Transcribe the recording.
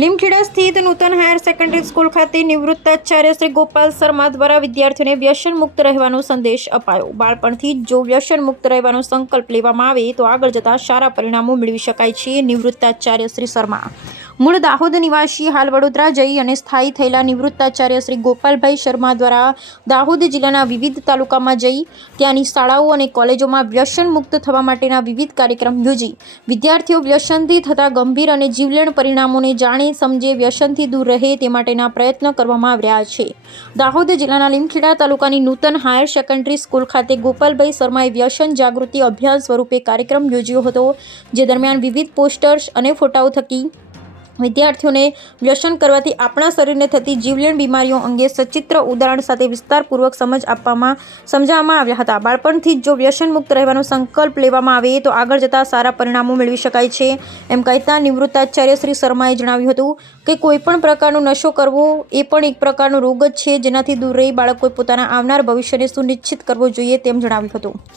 લીમખેડા સ્થિત નૂતન higher secondary school ખાતે નિવૃત્ત આચાર્ય શ્રી ગોપાલ શર્મા દ્વારા વિદ્યાર્થીઓને વ્યસન મુક્ત રહેવાનો સંદેશ અપાયો। બાળપણથી જ જો વ્યસન મુક્ત રહેવાનો સંકલ્પ લેવામાં આવે તો આગળ જતા સારા પરિણામો મેળવી શકાય છે। નિવૃત્ત આચાર્ય શ્રી શર્મા મૂળ દાહોદ નિવાસી, હાલ વડોદરા જઈ અને સ્થાયી થયેલા નિવૃત્ત આચાર્ય શ્રી ગોપાલભાઈ શર્મા દ્વારા દાહોદ જિલ્લાના વિવિધ તાલુકામાં જઈ ત્યાંની શાળાઓ અને કોલેજોમાં વ્યસન મુક્ત થવા માટેના વિવિધ કાર્યક્રમ યોજી વિદ્યાર્થીઓ વ્યસનથી થતા ગંભીર અને જીવલેણ પરિણામોને જાણે સમજે, વ્યસનથી દૂર રહે તે માટેના પ્રયત્નો કરવામાં આવી રહ્યા છે। દાહોદ જિલ્લાના લીમખેડા તાલુકાની નૂતન હાયર સેકન્ડરી સ્કૂલ ખાતે ગોપાલભાઈ શર્માએ વ્યસન જાગૃતિ અભિયાન સ્વરૂપે કાર્યક્રમ યોજ્યો હતો, જે દરમિયાન વિવિધ પોસ્ટર્સ અને ફોટાઓ થકી વિદ્યાર્થીઓને વ્યસન કરવાથી આપણા શરીરને થતી જીવલેણ બીમારીઓ અંગે સચિત્ર ઉદાહરણ સાથે વિસ્તારપૂર્વક સમજાવવામાં આવ્યા હતા। બાળપણથી જ જો વ્યસન મુક્ત રહેવાનો સંકલ્પ લેવામાં આવે તો આગળ જતા સારા પરિણામો મેળવી શકાય છે, એમ કહેતા નિવૃત્ત આચાર્ય શ્રી શર્માએ જણાવ્યું હતું કે કોઈ પણ પ્રકારનો નશો કરવો એ પણ એક પ્રકારનો રોગ જ છે, જેનાથી દૂર રહી બાળકોએ પોતાના આવનાર ભવિષ્યને સુનિશ્ચિત કરવો જોઈએ તેમ જણાવ્યું હતું।